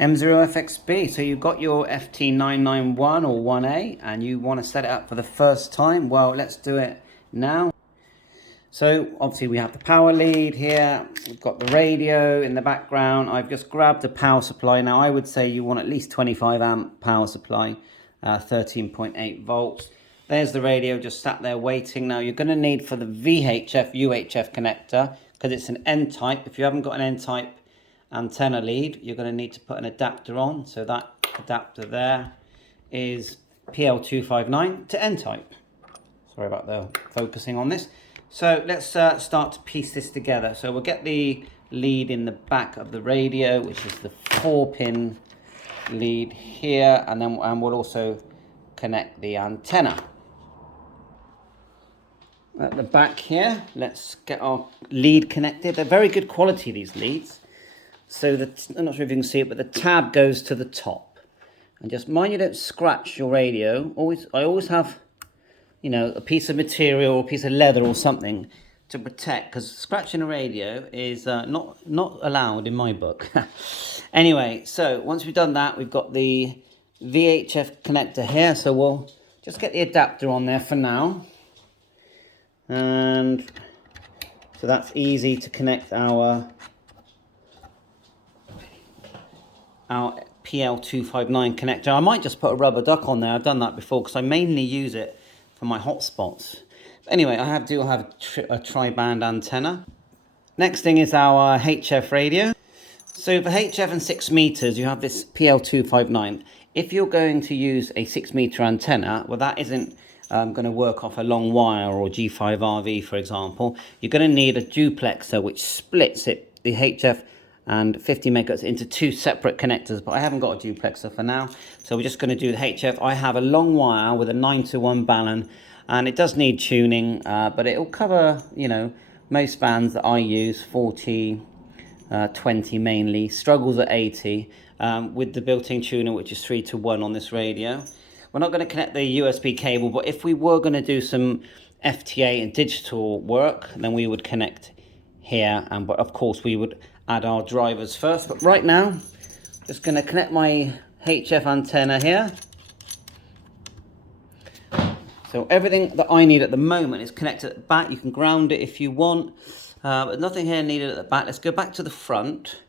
M0FXB. So you've got your FT-991 or 1A and you want to set it up for the first time. Well, let's do it now. So obviously we have the power lead here. We've got the radio in the background. I've just grabbed the power supply. Now I would say you want at least 25 amp power supply, 13.8 volts. There's the radio just sat there waiting. Now you're going to need for the VHF UHF connector, because it's an N-type. If you haven't got an N-type antenna lead, you're going to need to put an adapter on. So that adapter there is PL259 to N-type. Sorry about the focusing on this. So let's start to piece this together. So we'll get the lead in the back of the radio, which is the 4-pin lead here, and then we'll also connect the antenna. At the back here, let's get our lead connected. They're very good quality, these leads. So I'm not sure if you can see it, but the tab goes to the top. And just mind you don't scratch your radio. I always have, you know, a piece of material or a piece of leather or something to protect, because scratching a radio is not allowed in my book. Anyway, so once we've done that, we've got the VHF connector here. So we'll just get the adapter on there for now. And so that's easy to connect our PL259 connector. I might just put a rubber duck on there. I've done that before because I mainly use it for my hotspots. Anyway, I do have a tri-band antenna. Next thing is our HF radio. So for HF and 6 meters, you have this PL259. If you're going to use a 6 meter antenna, well, that isn't going to work off a long wire or G5RV, for example. You're going to need a duplexer which splits it, the HF and 50 megahertz, into 2 separate connectors, but I haven't got a duplexer for now, so we're just going to do the HF. I have a long wire with a 9-to-1 balun, and it does need tuning, but it will cover, you know, most bands that I use, 40, 20 mainly, struggles at 80, with the built-in tuner, which is 3-to-1 on this radio. We're not going to connect the USB cable, but if we were going to do some FTA and digital work, then we would connect here, and but of course we would add our drivers first. But right now, just going to connect my HF antenna here. So everything that I need at the moment is connected at the back. You can ground it if you want, but nothing here needed at the back. Let's go back to the front.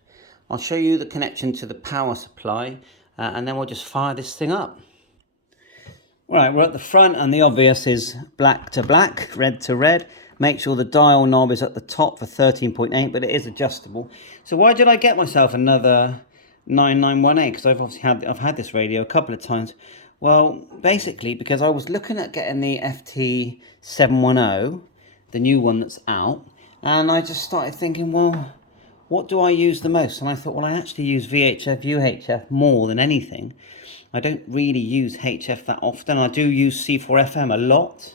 I'll show you the connection to the power supply, and then we'll just fire this thing up. Right, we're at the front, and the obvious is black to black, red to red. Make sure the dial knob is at the top for 13.8, but it is adjustable. So why did I get myself another 991A? Because I've had this radio a couple of times. Well, basically because I was looking at getting the FT-710, the new one that's out, and I just started thinking, well, what do I use the most? And I thought, well, I actually use VHF, UHF more than anything. I don't really use HF that often. I do use C4FM a lot,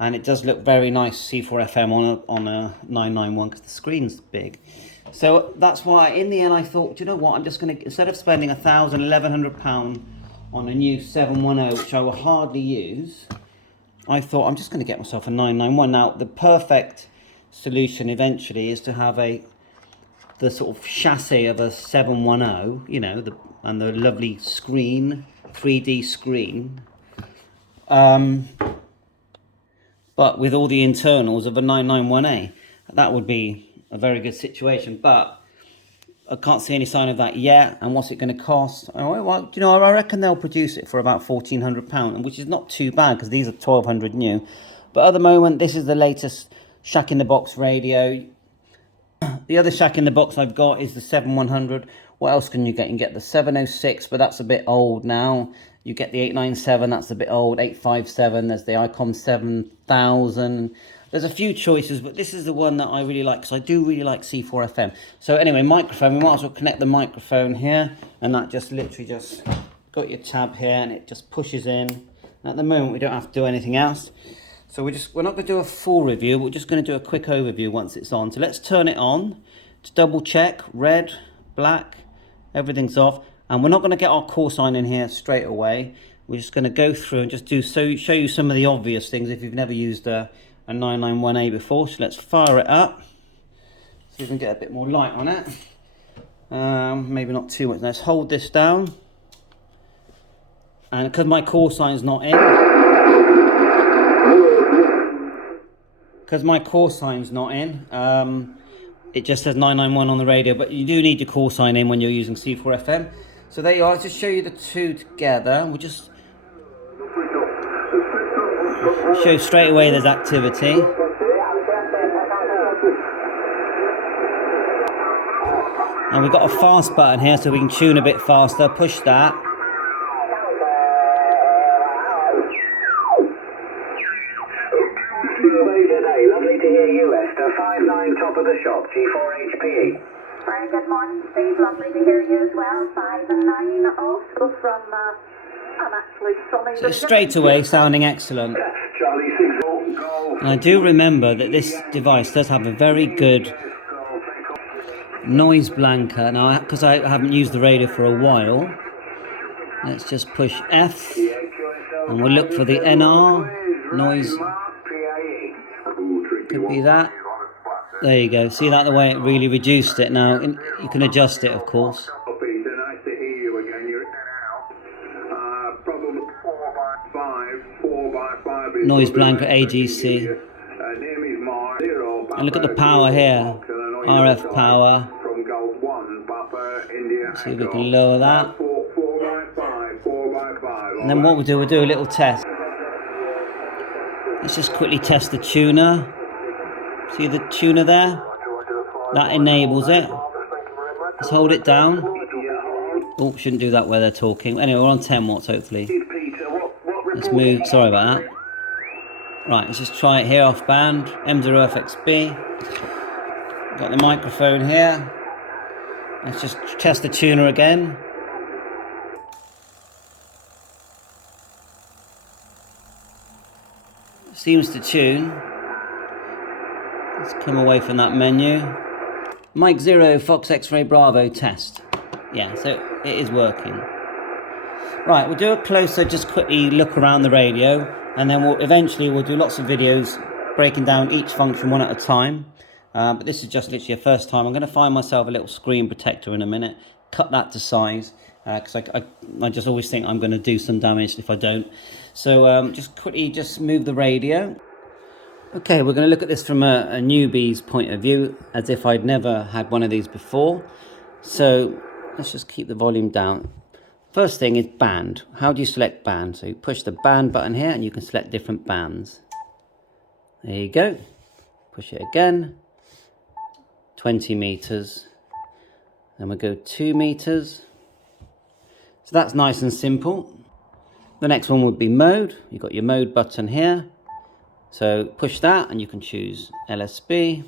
and it does look very nice, C4FM on a 991, because the screen's big. So that's why in the end I thought, do you know what, I'm just going to, instead of spending £1,100 on a new 710, which I will hardly use, I thought I'm just going to get myself a 991. Now the perfect solution eventually is to have the sort of chassis of a 710, you know, and the lovely screen, 3D screen, but with all the internals of a 991A. That would be a very good situation, but I can't see any sign of that yet. And what's it going to cost? Oh, well, you know, I reckon they'll produce it for about £1,400, which is not too bad because these are 1,200 new. But at the moment, this is the latest Shack in the Box radio. The other Shack in the Box I've got is the 7100. What else can you get? You can get the 706, but that's a bit old now. You get the 897, that's a bit old. 857, there's the ICOM 7000. There's a few choices, but this is the one that I really like, because I do really like C4FM. So anyway, microphone, we might as well connect the microphone here, and that just literally just got your tab here, and it just pushes in. At the moment, we don't have to do anything else. So we're not going to do a full review, we're just going to do a quick overview once it's on. So let's turn it on to double check. Red, black, everything's off. And we're not going to get our callsign in here straight away. We're just going to go through and just show you some of the obvious things if you've never used a 991A before. So let's fire it up so you can get a bit more light on it. Maybe not too much. Let's hold this down. And because my call sign's not in, it just says 991 on the radio, but you do need your call sign in when you're using C4 FM. So there you are. I'll just show you the two together. We'll just show straight away there's activity. And we've got a fast button here so we can tune a bit faster. Push that. Lovely to hear you, Esther. 5-9 top of the shop, G4HPE. Very good morning, Steve. Lovely to hear you as well. 5 and 9 also from, I'm actually summing So straight away sounding excellent. And I do remember that this device does have a very good noise blanker. Now, because I haven't used the radio for a while, let's just push F and we'll look for the NR noise. Could be that. There you go. See that, the way it really reduced it. Now you can adjust it, of course. Noise blanket AGC. And look at the power here. RF power. Let's see if we can lower that. And then what we'll do a little test. Let's just quickly test the tuner. See the tuner there? That enables it. Let's hold it down. Oh, shouldn't do that where they're talking. Anyway, we're on 10 watts, hopefully. Let's move. Sorry about that. Right, let's just try it here off band. M0FXB. Got the microphone here. Let's just test the tuner again. Seems to tune. Let's come away from that menu. Mike 0, Fox X-Ray Bravo test. Yeah, so it is working. Right, we'll do a closer, just quickly look around the radio, and then we'll do lots of videos breaking down each function one at a time. But this is just literally a first time. I'm going to find myself a little screen protector in a minute, cut that to size, because I just always think I'm going to do some damage if I don't. So just quickly move the radio. Okay, we're going to look at this from a newbie's point of view, as if I'd never had one of these before. So let's just keep the volume down. First thing is band. How do you select band? So you push the band button here and you can select different bands. There you go. Push it again. 20 meters. Then we'll go 2 meters. So that's nice and simple. The next one would be mode. You've got your mode button here. So push that and you can choose LSB.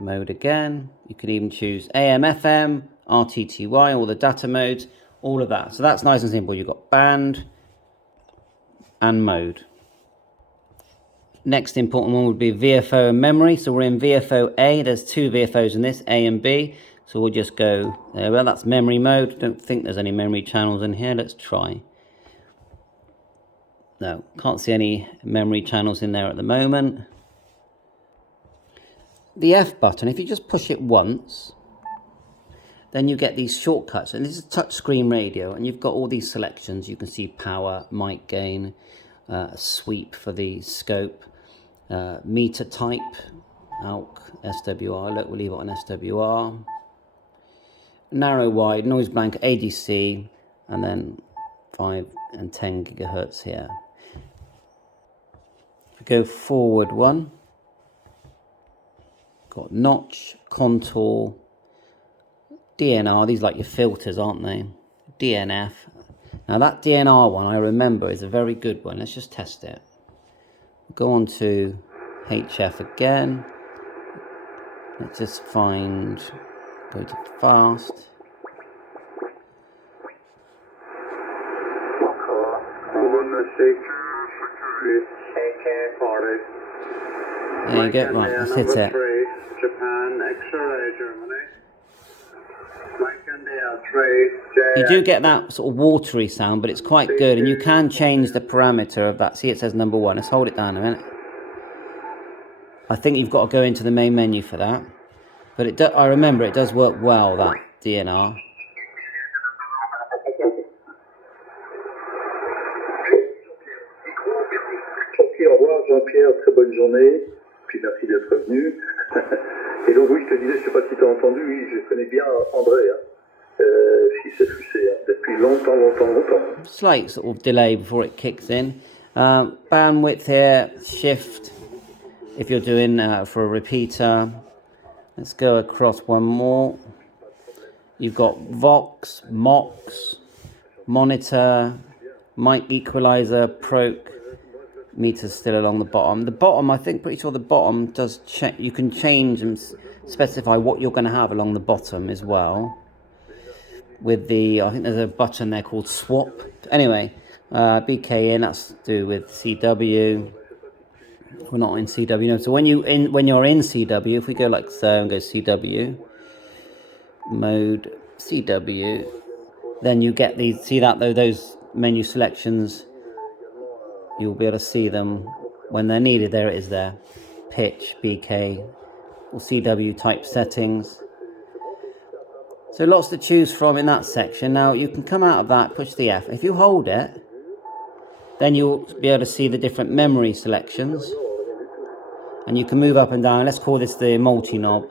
Mode again. You could even choose AM, FM, RTTY, all the data modes, all of that. So that's nice and simple. You've got band and mode. Next important one would be VFO and memory. So we're in VFO A. There's two VFOs in this, A and B. So we'll just go there. Well, that's memory mode. Don't think there's any memory channels in here. Let's try. No, can't see any memory channels in there at the moment. The F button, if you just push it once, then you get these shortcuts. And this is a touchscreen radio, and you've got all these selections. You can see power, mic gain, sweep for the scope, meter type, AUX, SWR. Look, we'll leave it on SWR. Narrow wide, noise blanket, ADC, and then 5 and 10 gigahertz here. If we go forward one, got notch, contour, DNR. These are like your filters, aren't they? DNF. Now that DNR one, I remember, is a very good one. Let's just test it. Go on to HF again. Let's just find, go to fast. There you go, right, let's hit it. Japan, X-ray, Germany. You do get that sort of watery sound, but it's quite good, and you can change the parameter of that. See, it says number 1. Let's hold it down a minute. I think you've got to go into the main menu for that. But I remember it does work well, that DNR. Ok, au revoir Jean-Pierre, très bonne journée, puis merci d'être venu. Et donc oui, je te disais, je ne sais pas si tu as entendu, oui, je connais bien André, fils FUC, depuis longtemps. Slight sort of delay before it kicks in. Bandwidth here, shift, if you're doing for a repeater. Let's go across one more. You've got Vox, Mox, Monitor, Mic Equalizer, Proc. Meters still along the bottom. The bottom, I think, pretty sure the bottom does check. You can change and specify what you're going to have along the bottom as well. With the, I think there's a button there called swap. Anyway, BK in, that's to do with CW. We're not in CW, no. So when you're in CW, if we go like so and go CW, mode CW, then you get these. See that though, those menu selections. You'll be able to see them when they're needed. There it is there. Pitch, BK, or CW type settings. So lots to choose from in that section. Now you can come out of that, push the F. If you hold it, then you'll be able to see the different memory selections. And you can move up and down. Let's call this the multi-knob.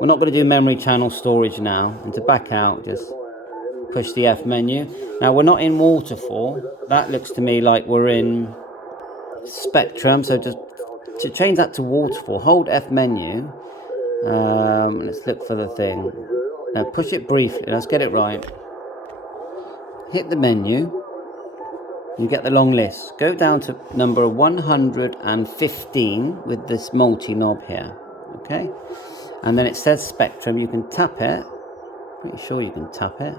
We're not going to do memory channel storage now. And to back out, just push the F menu. Now we're not in waterfall. That looks to me like we're in spectrum. So just to change that to waterfall, hold F menu. Let's look for the thing. Now push it briefly. Let's get it right. Hit the menu. You get the long list. Go down to number 115 with this multi-knob here. Okay. And then it says spectrum. You can tap it. Pretty sure you can tap it.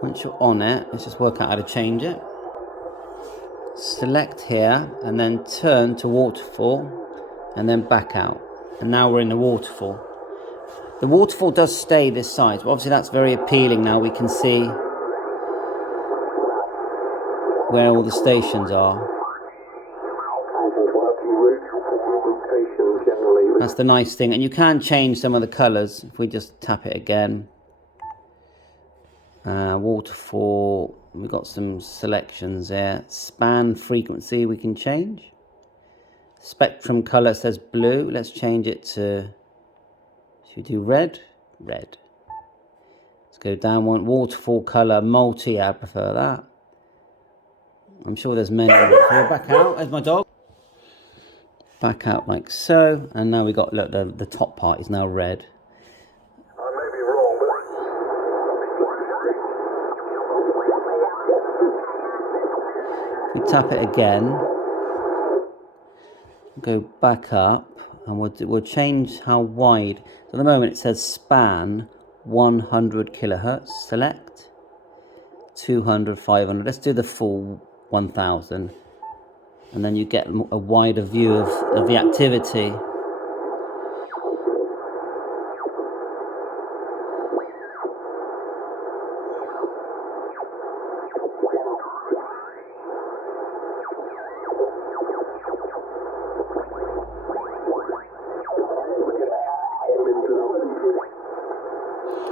Once you're on it, let's just work out how to change it. Select here and then turn to waterfall and then back out. And now we're in the waterfall. The waterfall does stay this size, but obviously that's very appealing now. We can see where all the stations are. That's the nice thing. And you can change some of the colours if we just tap it again. Waterfall, we've got some selections there. Span frequency we can change. Spectrum color says blue. Let's change it to, should we do red? Red. Let's go down one. Waterfall color multi, I prefer that. I'm sure there's many. Back out, there's my dog. Back out like so. And now we got, look, the top part is now red. We tap it again, go back up, and we'll change how wide. So at the moment it says span 100 kilohertz. Select 200, 500. Let's do the full 1000, and then you get a wider view of the activity.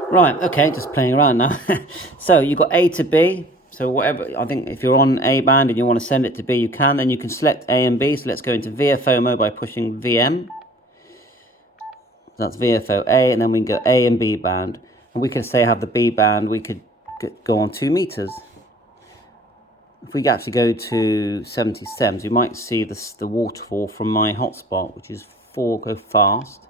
Right, okay, just playing around now. So you've got A to B. So whatever, I think if you're on A band and you want to send it to B, you can. Then you can select A and B. So let's go into VFO mode by pushing VM. That's VFO A, and then we can go A and B band. And we could say have the B band, we could go on 2 meters. If we actually go to 77, you might see the waterfall from my hotspot, which is 4, go fast.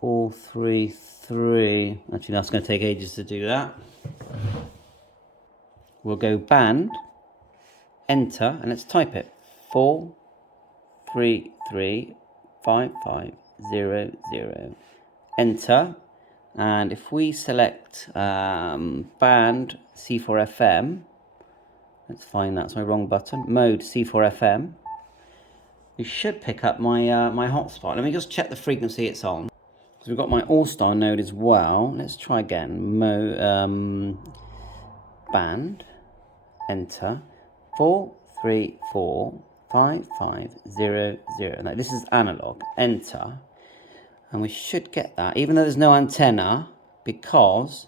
433. Actually, that's going to take ages to do that. We'll go band, enter, and let's type it. 4335500. Enter. And if we select band C4FM, let's find that's my wrong button. Mode C4FM. We should pick up my my hotspot. Let me just check the frequency it's on. So we've got my All-Star node as well. Let's try again. Band, enter, 434 5500. Now this is analog. Enter. And we should get that, even though there's no antenna, because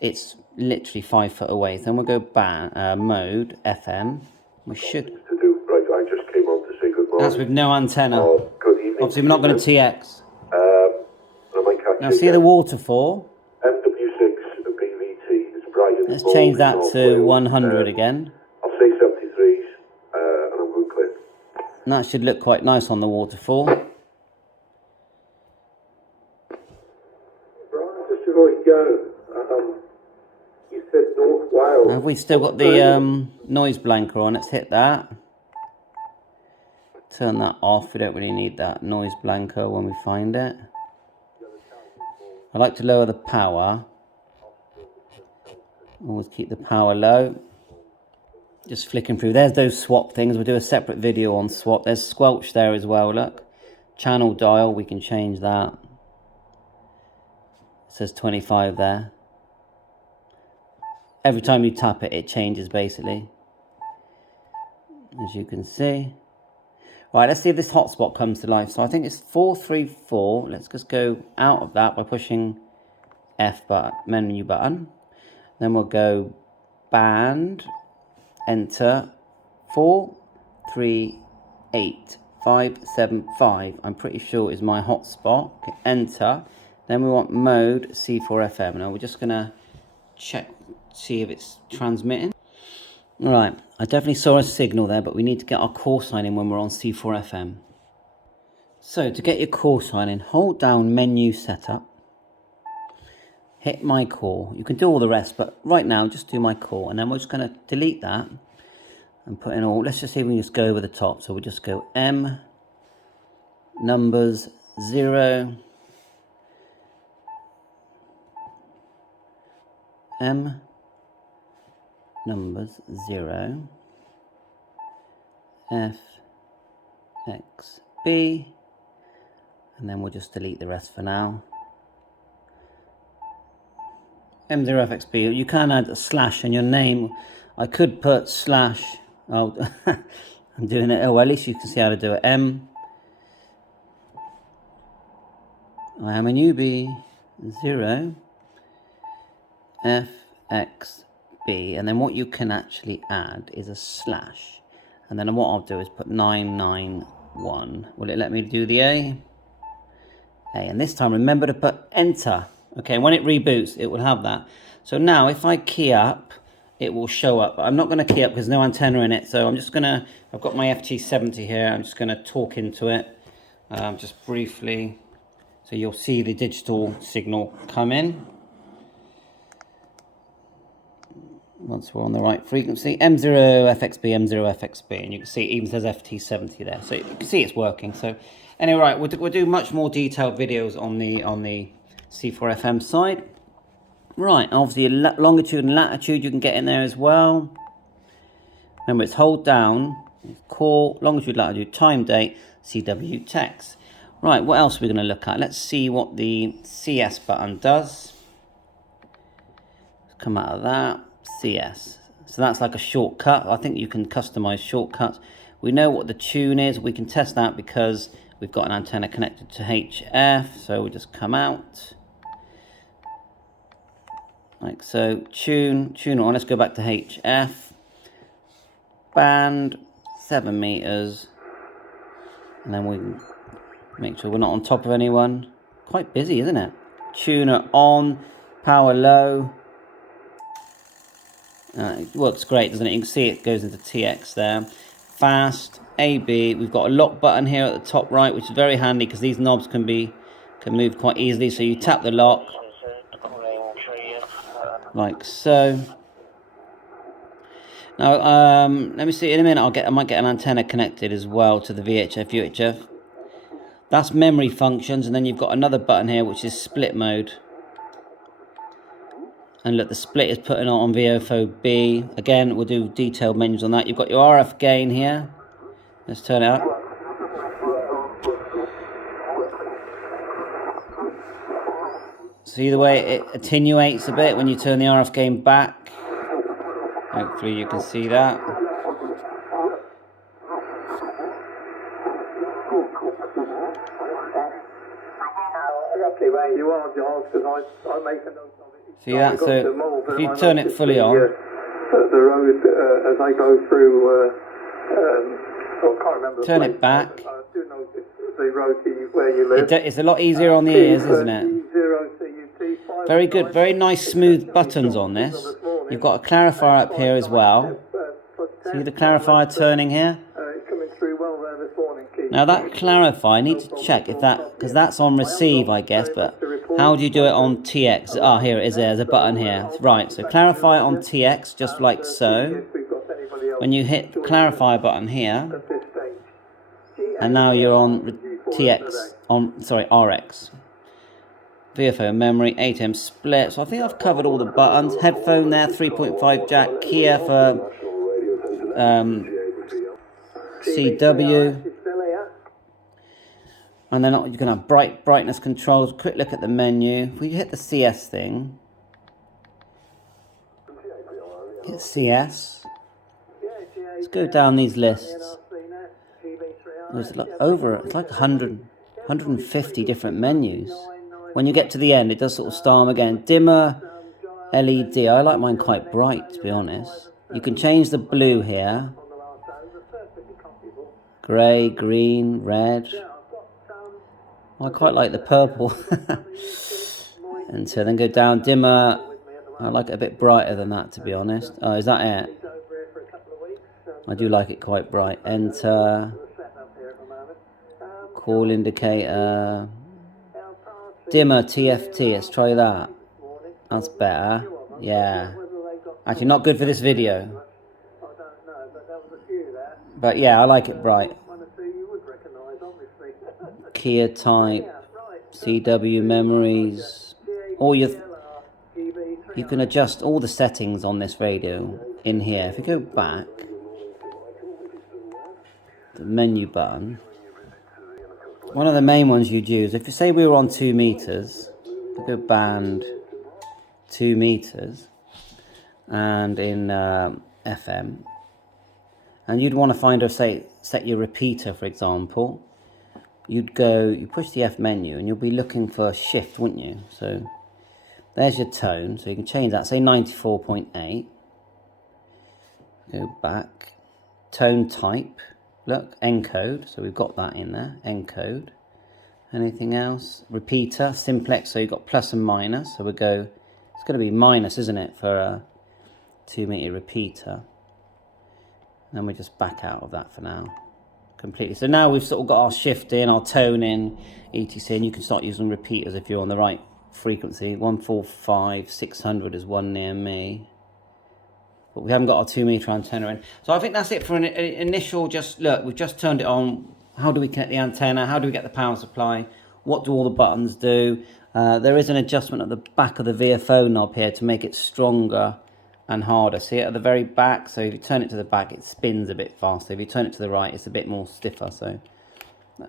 it's literally 5 foot away. Then we'll go mode, FM. We should. Right, I just came on to say good morning. That's with no antenna. Oh, good evening. Obviously, we're not going to TX. Now, see the waterfall? MW6 BVT is Brighton. Let's change that to 100 again. I'll say 73s, and I'm going clear. And that should look quite nice on the waterfall. Just before you go, you said North Wales. Have we still got the noise blanker on? Let's hit that. Turn that off. We don't really need that noise blanker when we find it. I like to lower the power. Always keep the power low. Just flicking through. There's those swap things. We'll do a separate video on swap. There's squelch there as well, look. Channel dial, we can change that. It says 25 there. Every time you tap it, it changes basically. As you can see. Right, let's see if this hotspot comes to life. So I think it's 434. Let's just go out of that by pushing F button, menu button. Then we'll go band, enter, 438575. I'm pretty sure is my hotspot. Okay, enter. Then we want mode C4FM. Now we're just gonna check, see if it's transmitting. Right, I definitely saw a signal there, but we need to get our call sign in when we're on C4FM. So to get your call sign in, hold down menu setup, hit my call. You can do all the rest, but right now just do my call, and then we're just going to delete that and put in all. Let's just see if we can just go over the top. So we'll just go M numbers 0 M numbers 0 F X B, and then we'll just delete the rest for now. M0FXB, you can add a slash in your name. I could put slash, oh, I'm doing it, oh, well, at least you can see how to do it. I am a newbie, 0 FXB, and then what you can actually add is a slash, and then what I'll do is put 991. Will it let me do the A? And this time remember to put enter. Okay, when it reboots, it will have that. So now if I key up, it will show up. I'm not going to key up because there's no antenna in it. So I'm just going to, I've got my FT-70 here. I'm just going to talk into it just briefly. So you'll see the digital signal come in. Once we're on the right frequency, M0FXB, M0FXB, and you can see it even says FT-70 there. So you can see it's working. So anyway, right, we'll do much more detailed videos on the C4FM side. Right, obviously longitude and latitude you can get in there as well. Remember, it's hold down, call, longitude, latitude, time, date, CW text. Right, what else are we going to look at? Let's see what the CS button does. Let's come out of that. CS. So that's like a shortcut. I think you can customize shortcuts. We know what the tune is. We can test that because we've got an antenna connected to HF. So we just come out. Like so, tune on. Let's go back to HF. Band, 7 meters. And then we make sure we're not on top of anyone. Quite busy, isn't it? Tuner on, power low. It works great, doesn't it? You can see it goes into TX there. Fast, AB. We've got a lock button here at the top right, which is very handy because these knobs can move quite easily. So you tap the lock. Like so. Now, let me see. In a minute, I might get an antenna connected as well to the VHF, UHF. That's memory functions, and then you've got another button here which is split mode. And look, the split is putting on VFO B. Again, we'll do detailed menus on that. You've got your RF gain here. Let's turn it up. See the way it attenuates a bit when you turn the RF gain back? Hopefully you can see that. roughly where You are, Giles, because I make a note of it. See that? So if you turn it fully on, The road as I go through. I can't remember. turn it back. I do know the road where you live. It's a lot easier on the ears, isn't it? Very good, very nice smooth buttons on this. You've got a clarifier up here as well. See the clarifier turning here? Coming through well there this morning, Keith. Now that clarifier, I need to check if that, because that's on receive, I guess, but how do you do it on TX? Ah, here it is, there's a button here. Right, so clarify on TX, just like so. When you hit the clarifier button here, and now you're on TX, RX. VFO memory, 8M split. So I think I've covered all the buttons. Headphone there, 3.5 jack. Kia for CW. And then you can have brightness controls. Quick look at the menu. If we hit the CS thing, hit CS. Let's go down these lists. There's like it's like 150 different menus. When you get to the end, it does sort of star them again. Dimmer, LED. I like mine quite bright, to be honest. You can change the blue here. Grey, green, red. I quite like the purple. And so then go down. Dimmer. I like it a bit brighter than that, to be honest. Oh, is that it? I do like it quite bright. Enter. Call indicator. Dimmer TFT, let's try that. That's better. Yeah. Actually, not good for this video. But yeah, I like it bright. Kia type, CW memories. All you can adjust all the settings on this radio in here. If you go back, the menu button. One of the main ones you'd use, if you say we were on 2 meters, we go band 2 meters, and in FM, and you'd want to find or set your repeater, for example, you push the F menu, and you'll be looking for shift, wouldn't you? So there's your tone, so you can change that, say 94.8, go back, tone type. Look, encode, so we've got that in there, encode. Anything else? Repeater, simplex, so you've got plus and minus. So it's going to be minus, isn't it, for a 2 meter repeater. And we just back out of that for now, completely. So now we've sort of got our shift in, our tone in, etc. And you can start using repeaters if you're on the right frequency. 145, 600 is one near me. But we haven't got our 2 meter antenna in. So I think that's it for an initial look. We've just turned it on. How do we connect the antenna? How do we get the power supply? What do all the buttons do? There is an adjustment at the back of the VFO knob here to make it stronger and harder. See it at the very back? So if you turn it to the back, it spins a bit faster. If you turn it to the right, it's a bit more stiffer. So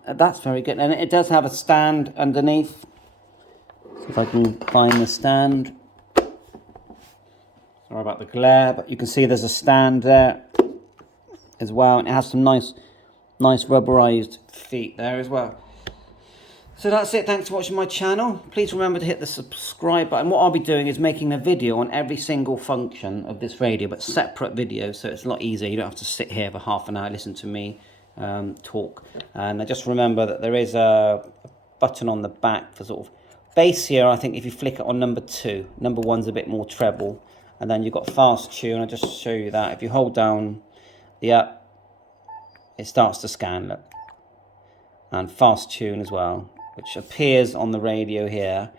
that's very good. And it does have a stand underneath. So if I can find the stand. Sorry about the glare, but you can see there's a stand there as well, and it has some nice rubberized feet there as well. So that's it. Thanks for watching my channel. Please remember to hit the subscribe button. What I'll be doing is making a video on every single function of this radio, but separate videos, so it's a lot easier. You don't have to sit here for half an hour, listen to me talk. And just remember that there is a button on the back for sort of bass here. I think if you flick it on number 2, number 1's a bit more treble. And then you've got fast tune. I'll just show you that. If you hold down the up, it starts to scan, look. And fast tune as well, which appears on the radio here.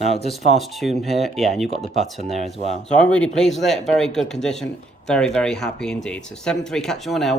Now, does fast tune here? Yeah, and you've got the button there as well. So I'm really pleased with it. Very good condition. Very, very happy indeed. So 7.3, catch you on air.